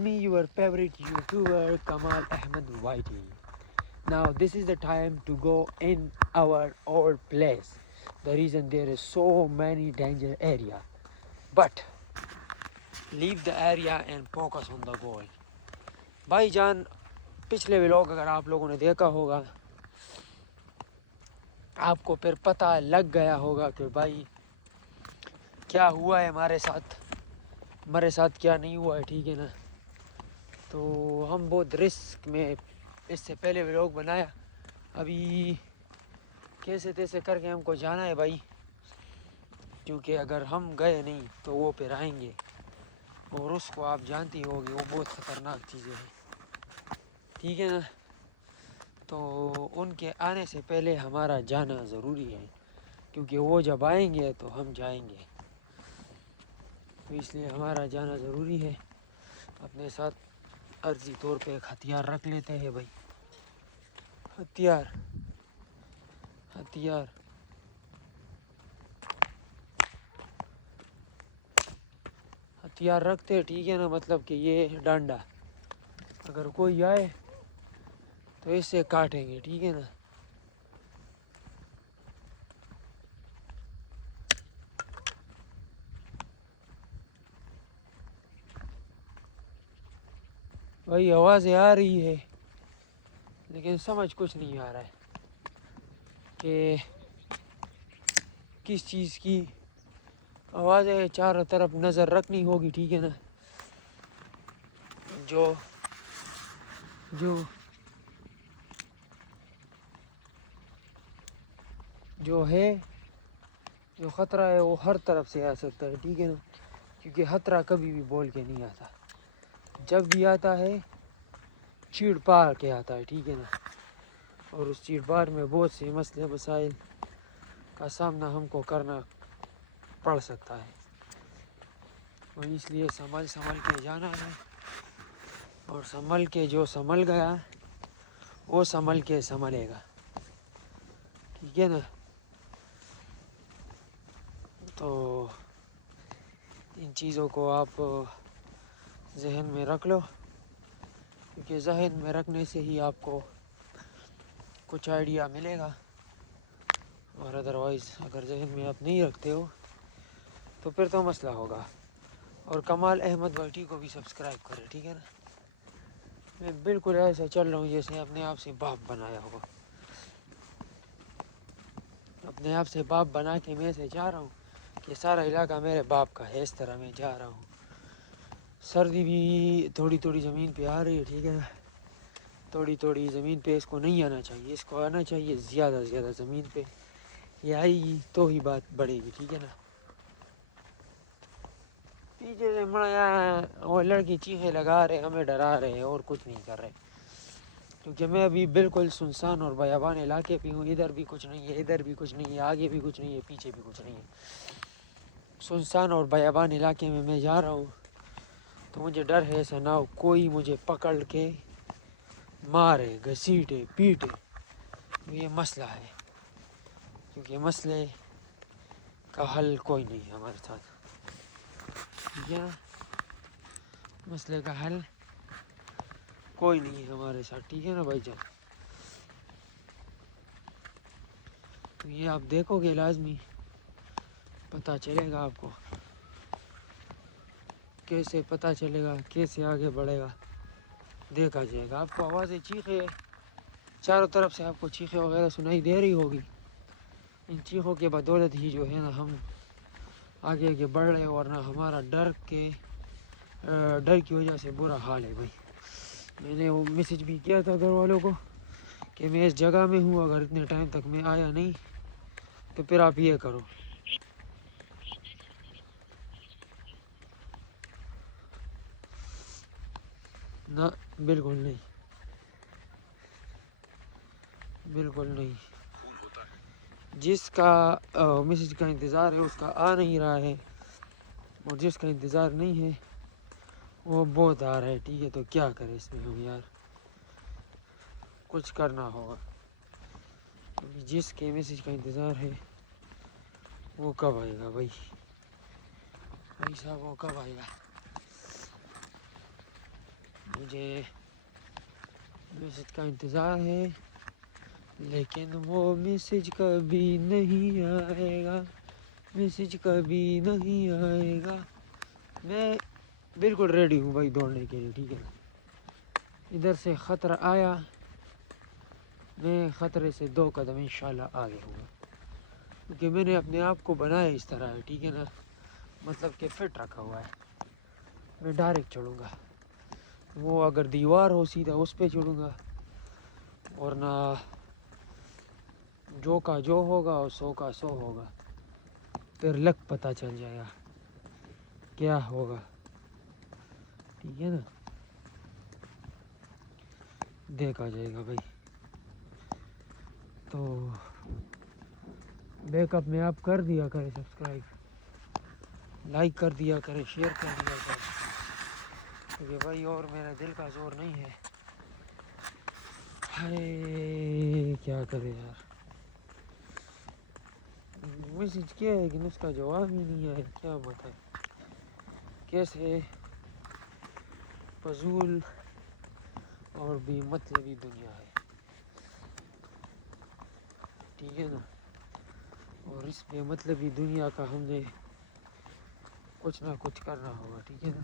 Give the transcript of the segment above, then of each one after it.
Me, your favorite YouTuber Kamal Ahmed Whitey. Now, this is the time to go in our old place. The reason there is so many danger area, but leave the area and focus on the goal. بھائی جان پچھلے vlog اگر آپ لوگوں نے دیکھا ہوگا آپ کو پھر پتہ لگ گیا ہوگا کہ بھائی کیا ہوا ہے ہمارے ساتھ کیا نہیں ہوا ہے، ٹھیک ہے نا. تو ہم بہت رسک میں اس سے پہلے ولاگ بنایا، ابھی کیسے تیسے کر کے ہم کو جانا ہے بھائی، کیونکہ اگر ہم گئے نہیں تو وہ پھر آئیں گے، اور اس کو آپ جانتی ہوگی وہ بہت خطرناک چیزیں ہیں، ٹھیک ہے نا. تو ان کے آنے سے پہلے ہمارا جانا ضروری ہے، کیونکہ وہ جب آئیں گے تو ہم جائیں گے، تو اس لیے ہمارا جانا ضروری ہے. اپنے ساتھ عرضی طور پہ ایک ہتھیار رکھ لیتے ہیں بھائی، ہتھیار رکھتے، ٹھیک ہے نا. مطلب کہ یہ ڈانڈا، اگر کوئی آئے تو اس سے کاٹیں گے، ٹھیک ہے نا. بھائی آوازیں آ رہی ہے لیکن سمجھ کچھ نہیں آ رہا ہے کہ کس چیز کی آوازیں. چاروں طرف نظر رکھنی ہوگی، ٹھیک ہے نا. جو جو جو ہے جو خطرہ ہے وہ ہر طرف سے آ سکتا ہے، ٹھیک ہے نا. کیونکہ خطرہ کبھی بھی بول کے نہیں آتا، جب بھی آتا ہے چیڑ پار کے آتا ہے، ٹھیک ہے نا. اور اس چیڑ پار میں بہت سے مسئلے مسائل کا سامنا ہم کو کرنا پڑ سکتا ہے، اور اس لیے سنبھل کے جانا ہے. اور سنبھل کے جو سنبھل گیا وہ سنبھل کے سنبھلے گا، ٹھیک ہے نا. تو ان چیزوں کو آپ ذہن میں رکھ لو، کیونکہ ذہن میں رکھنے سے ہی آپ کو کچھ آئیڈیا ملے گا، اور ادروائز اگر ذہن میں آپ نہیں رکھتے ہو تو پھر تو مسئلہ ہوگا. اور کمال احمد وائٹی کو بھی سبسکرائب کرے، ٹھیک ہے نا. میں بالکل ایسا چل رہا ہوں جیسے اپنے آپ سے باپ بنایا ہوگا، اپنے آپ سے باپ بنا کے میں سے جا رہا ہوں کہ سارا علاقہ میرے باپ کا ہے، اس طرح میں جا رہا ہوں. سردی بھی تھوڑی تھوڑی زمین پہ آ رہی ہے، ٹھیک ہے نا. تھوڑی تھوڑی زمین پہ اس کو نہیں آنا چاہیے، اس کو آنا چاہیے زیادہ سے زیادہ زمین پہ. یہ آئے گی تو ہی بات بڑھے گی، ٹھیک ہے نا. پیچھے سے وہ لڑکی چیخے لگا رہے، ہمیں ڈرا رہے اور کچھ نہیں کر رہے، کیونکہ میں ابھی بالکل سنسان اور بیابان علاقے پہ ہوں. ادھر بھی کچھ نہیں ہے، ادھر بھی کچھ نہیں ہے، آگے بھی کچھ نہیں ہے، پیچھے بھی کچھ نہیں ہے. سنسان اور بیابان علاقے میں جا رہا ہوں، تو مجھے ڈر ہے ایسا نہ ہو کوئی مجھے پکڑ کے مارے، گھسیٹے، پیٹے. یہ مسئلہ ہے، کیونکہ مسئلے کا حل کوئی نہیں ہے ہمارے ساتھ، ٹھیک ہے نا. مسئلے کا حل کوئی نہیں ہے ہمارے ساتھ، ٹھیک ہے نا بھائی جان. تو یہ آپ دیکھو گے، لازمی پتہ چلے گا آپ کو. کیسے پتہ چلے گا، کیسے آگے بڑھے گا، دیکھا جائے گا. آپ کو آوازیں چیخیں چاروں طرف سے آپ کو چیخیں وغیرہ سنائی دے رہی ہوگی. ان چیخوں کے بدولت ہی جو ہے نا ہم آگے بڑھ رہے ہیں، ورنہ ہمارا ڈر کی وجہ سے برا حال ہے بھائی. میں نے وہ میسج بھی کیا تھا گھر والوں کو کہ میں اس جگہ میں ہوں، اگر اتنے ٹائم تک میں آیا نہیں تو پھر آپ یہ کرو. نہ، بالکل نہیں، بالکل نہیں. جس کا میسج کا انتظار ہے اس کا آ نہیں رہا ہے، اور جس کا انتظار نہیں ہے وہ بہت آ رہا ہے، ٹھیک ہے. تو کیا کریں اس میں ہم یار، کچھ کرنا ہوگا. جس کے میسج کا انتظار ہے وہ کب آئے گا بھائی صاحب، وہ کب آئے گا. مجھے میسج کا انتظار ہے، لیکن وہ میسج کبھی نہیں آئے گا، میسج کبھی نہیں آئے گا۔ میں بالکل ریڈی ہوں بھائی دوڑنے کے لیے، ٹھیک ہے نا۔ ادھر سے خطرہ آیا، میں خطرے سے 2 قدم انشاءاللہ آگے ہوں گا، کیونکہ میں نے اپنے آپ کو بنایا اس طرح ہے، ٹھیک ہے نا، مطلب کہ فٹ رکھا ہوا ہے۔ میں ڈائریکٹ چڑھوں گا، وہ اگر دیوار ہو سیدھا اس پہ چڑھوں گا، اور نہ جو کا جو ہوگا اور 100 کا 100 ہوگا، پھر لک پتہ چل جائے گا کیا ہوگا، ٹھیک ہے نا، دیکھا جائے گا بھائی۔ تو بیک اپ میں آپ کر دیا کریں سبسکرائب، لائک کر دیا کریں، شیئر کر دیا کریں، کیونکہ بھائی اور میرا دل کا زور نہیں ہے۔ ہائے کیا کرے یار، میسج کیا ہے لیکن اس کا جواب ہی نہیں آیا، کیا بتائے، کیسے فضول اور بے مطلبی دنیا ہے، ٹھیک ہے نا۔ اور اس بے مطلبی دنیا کا ہم نے کچھ نہ کچھ کرنا ہوگا، ٹھیک ہے نا،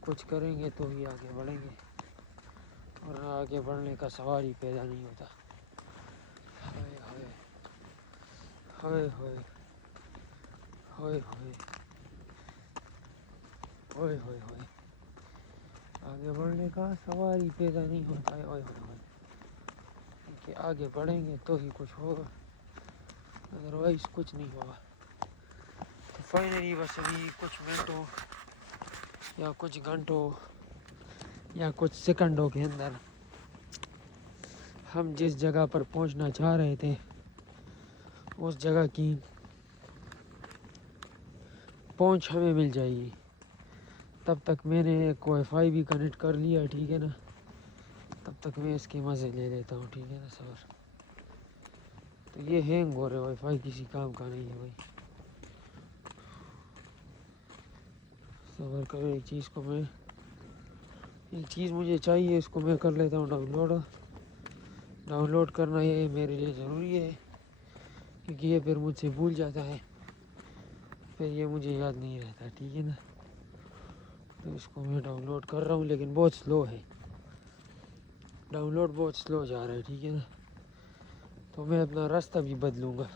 کچھ کریں گے تو ہی آگے بڑھیں گے، ورنہ آگے بڑھنے کا سوال ہی پیدا نہیں ہوتا۔ ہائے ہائے ہائے ہائے ہائے ہائے ہوئے ہوئے ہوئے، آگے بڑھنے کا سوال ہی پیدا نہیں ہوتا ہے، ہوئے ہوئے ہوئے، کہ آگے بڑھیں گے تو ہی کچھ ہوگا، ادروائز کچھ نہیں ہوگا۔ تو فائنلی بس ابھی کچھ منٹوں یا کچھ گھنٹوں یا کچھ سیکنڈوں کے اندر ہم جس جگہ پر پہنچنا چاہ رہے تھے اس جگہ کی پہنچ ہمیں مل جائے گی۔ تب تک میں نے ایک وائی فائی بھی کنیکٹ کر لیا، ٹھیک ہے نا، تب تک میں اس کے مزے لے لیتا ہوں، ٹھیک ہے نا صبر۔ تو یہ ہینگ ہو رہے وائی فائی کسی کام کا نہیں ہے بھائی، صبر کرو، ایک چیز مجھے چاہیے، اس کو میں کر لیتا ہوں ڈاؤن لوڈ کرنا یہ میرے لیے ضروری ہے، کیونکہ یہ پھر مجھ سے بھول جاتا ہے، پھر یہ مجھے یاد نہیں رہتا، ٹھیک ہے نا۔ تو اس کو میں ڈاؤن لوڈ کر رہا ہوں، لیکن بہت سلو ہے، ڈاؤن لوڈ بہت سلو جا رہا ہے، ٹھیک ہے نا۔ تو میں اپنا راستہ بھی بدلوں گا،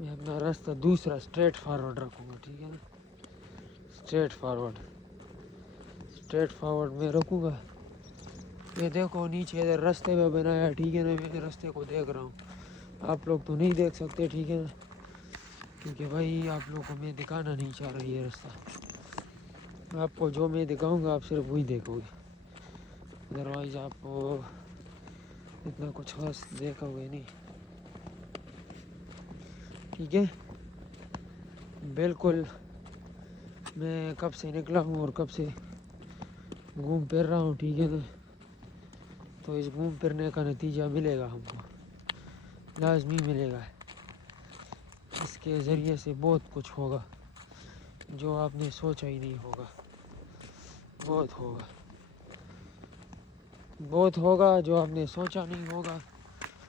میں اپنا راستہ دوسرا اسٹریٹ فارورڈ رکھوں گا، ٹھیک ہے نا، اسٹریٹ فارورڈ میں رکھوں گا۔ یہ دیکھو نیچے ادھر راستے میں بنایا، ٹھیک ہے نا، میں راستے کو دیکھ رہا ہوں، آپ لوگ تو نہیں دیکھ سکتے، ٹھیک ہے نا، کیونکہ بھائی آپ لوگ کو میں دکھانا نہیں چاہ رہا یہ راستہ، آپ کو جو میں دکھاؤں گا آپ صرف وہی دیکھو گے، ادروائز آپ کو اتنا کچھ خاص دیکھو گے نہیں، ٹھیک ہے۔ بالکل میں کب سے نکلا ہوں اور کب سے گھوم پھر رہا ہوں، ٹھیک ہے نا، تو اس گھوم پھرنے کا نتیجہ ملے گا، ہم کو لازمی ملے گا، اس کے ذریعے سے بہت کچھ ہوگا جو آپ نے سوچا ہی نہیں ہوگا، بہت ہوگا جو آپ نے سوچا نہیں ہوگا،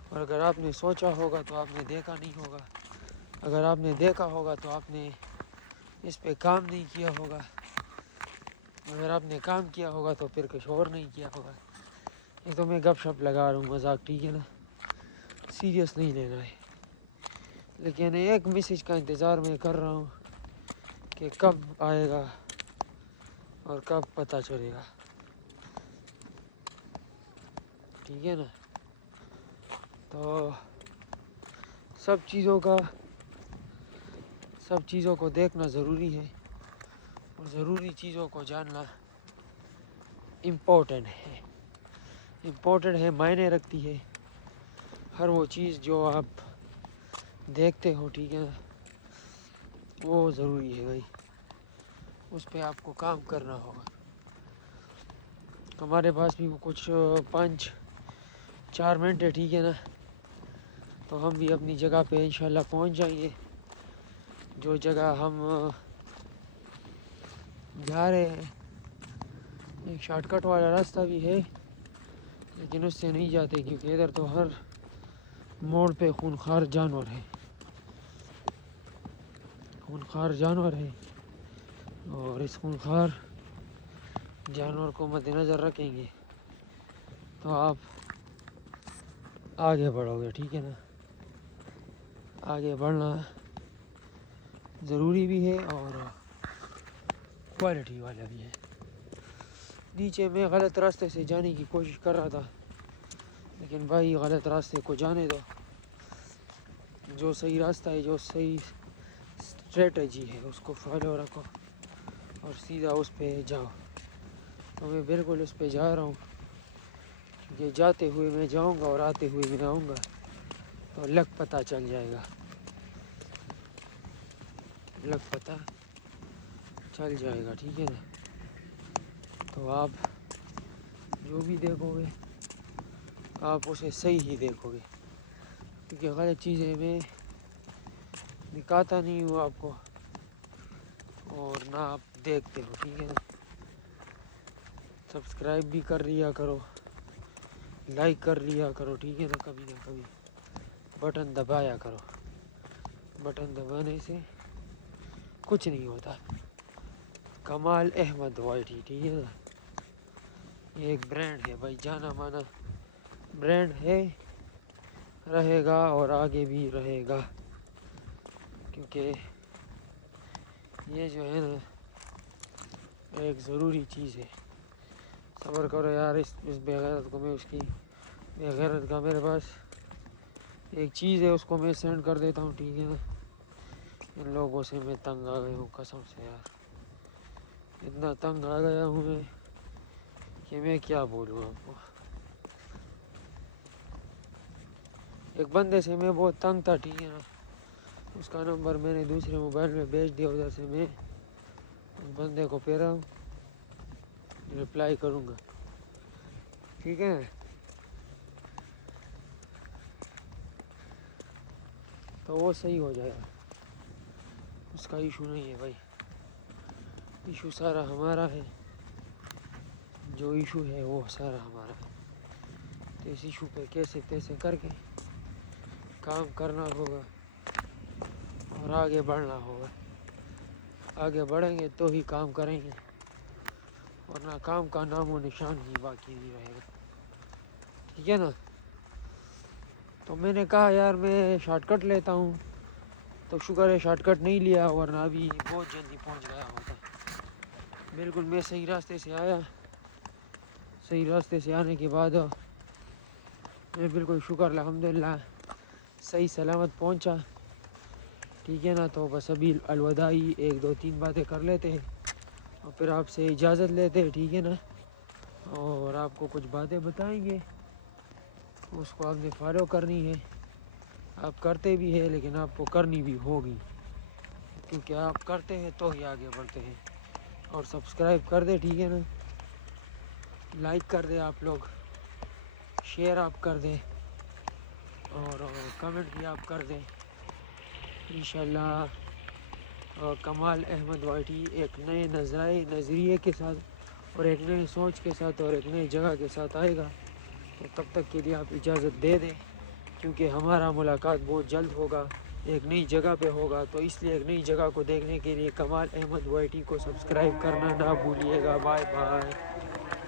اور اگر آپ نے سوچا ہوگا تو آپ نے دیکھا نہیں ہوگا، اگر آپ نے دیکھا ہوگا تو آپ نے اس پہ کام نہیں کیا ہوگا، اگر آپ نے کام کیا ہوگا تو پھر کچھ اور نہیں کیا ہوگا۔ یہ تو میں گپ شپ لگا رہا ہوں، مذاق، ٹھیک ہے نا، سیریس نہیں لینا ہے، لیکن ایک میسج کا انتظار میں کر رہا ہوں کہ کب آئے گا اور کب پتہ چلے گا، ٹھیک ہے نا۔ تو سب چیزوں کو دیکھنا ضروری ہے، اور ضروری چیزوں کو جاننا امپورٹنٹ ہے، معنی رکھتی ہے، ہر وہ چیز جو آپ دیکھتے ہو، ٹھیک ہے نا، وہ ضروری ہے بھائی، اس پہ آپ کو کام کرنا ہوگا۔ ہمارے پاس بھی کچھ 5-4 منٹ ہے، ٹھیک ہے نا، تو ہم بھی اپنی جگہ پہ انشاءاللہ پہنچ جائیں گے، جو جگہ ہم جا رہے ہیں ایک شارٹ کٹ والا راستہ بھی ہے لیکن اس سے نہیں جاتے کیونکہ ادھر تو ہر موڑ پہ خونخوار جانور ہے، خونخوار جانور ہے، اور اس خونخوار جانور کو مد نظر رکھیں گے تو آپ آگے بڑھو گے، ٹھیک ہے نا؟ آگے بڑھنا ضروری بھی ہے اور کوالٹی والا بھی ہے۔ نیچے میں غلط راستے سے جانے کی کوشش کر رہا تھا لیکن بھائی غلط راستے کو جانے دو، جو صحیح راستہ ہے، جو صحیح اسٹریٹجی ہے اس کو فالو رکھو اور سیدھا اس پہ جاؤ۔ تو میں بالکل اس پہ جا رہا ہوں کیونکہ جاتے ہوئے میں جاؤں گا اور آتے ہوئے میں آؤں گا تو لگ پتہ چل جائے گا، لگ پتہ چل جائے گا، ٹھیک ہے نا؟ تو آپ جو بھی دیکھو گے آپ اسے صحیح ہی دیکھو گے کیونکہ غلط چیزیں میں دکھاتا نہیں ہوں آپ کو اور نہ آپ دیکھتے ہو، ٹھیک ہے نا؟ سبسکرائب بھی کر لیا کرو، لائک کر لیا کرو، ٹھیک ہے نا؟ کبھی نہ کبھی بٹن دبایا کرو، بٹن دبانے سے کچھ نہیں ہوتا۔ کمال احمد وائٹی، ٹھیک ہے نا؟ یہ ایک برانڈ ہے بھائی، جانا مانا برانڈ ہے، رہے گا اور آگے بھی رہے گا کیونکہ یہ جو ہے نا ایک ضروری چیز ہے۔ صبر کرو یار، اس بے غیرت کو، میں اس کی بے غیرت کا میرے پاس ایک چیز ہے اس کو میں سینڈ کر دیتا ہوں، ٹھیک ہے نا؟ ان لوگوں سے میں تنگ آ گیا ہوں قسم سے یار، اتنا تنگ آ گیا ہوں میں کہ میں کیا بولوں آپ کو۔ ایک بندے سے میں بہت تنگ تھا، ٹھیک ہے نا؟ اس کا نمبر میں نے دوسرے موبائل میں بھیج دیا، ادھر سے میں اس بندے کو پھر رپلائی کروں گا، ٹھیک ہے؟ تو وہ صحیح ہو جائے گا، اس کا ایشو نہیں ہے بھائی، ایشو سارا ہمارا ہے، جو ایشو ہے وہ سارا ہمارا ہے۔ تو اس ایشو پہ کیسے تیسے کر کے کام کرنا ہوگا اور آگے بڑھنا ہوگا۔ آگے بڑھیں گے تو ہی کام کریں گے ورنہ کام کا نام و نشان ہی باقی نہیں رہے گا، ٹھیک ہے نا؟ تو میں نے کہا یار میں شارٹ کٹ لیتا ہوں، تو شکر ہے شارٹ کٹ نہیں لیا ورنہ ابھی بہت جلدی پہنچ گیا ہوتا۔ بالکل میں صحیح راستے سے آیا، صحیح راستے سے آنے کے بعد میں بالکل شکر الحمدللہ صحیح سلامت پہنچا، ٹھیک ہے نا؟ تو بس ابھی الوداعی ایک دو تین باتیں کر لیتے ہیں اور پھر آپ سے اجازت لیتے ہیں، ٹھیک ہے نا؟ اور آپ کو کچھ باتیں بتائیں گے، اس کو آپ نے فالو کرنی ہے، آپ کرتے بھی ہیں لیکن آپ کو کرنی بھی ہوگی کیونکہ آپ کرتے ہیں تو ہی آگے بڑھتے ہیں۔ اور سبسکرائب کر دیں، ٹھیک ہے نا؟ لائک کر دیں آپ لوگ، شیئر آپ کر دیں اور کمنٹ بھی آپ کر دیں انشاءاللہ۔ کمال احمد وائٹی ایک نئے نظریے کے ساتھ اور ایک نئے سوچ کے ساتھ اور ایک نئی جگہ کے ساتھ آئے گا، تو تب تک کے لیے آپ اجازت دے دیں کیونکہ ہمارا ملاقات بہت جلد ہوگا، ایک نئی جگہ پہ ہوگا، تو اس لیے ایک نئی جگہ کو دیکھنے کے لیے کمال احمد وائٹی کو سبسکرائب کرنا نہ بھولیے گا۔ Bye bye.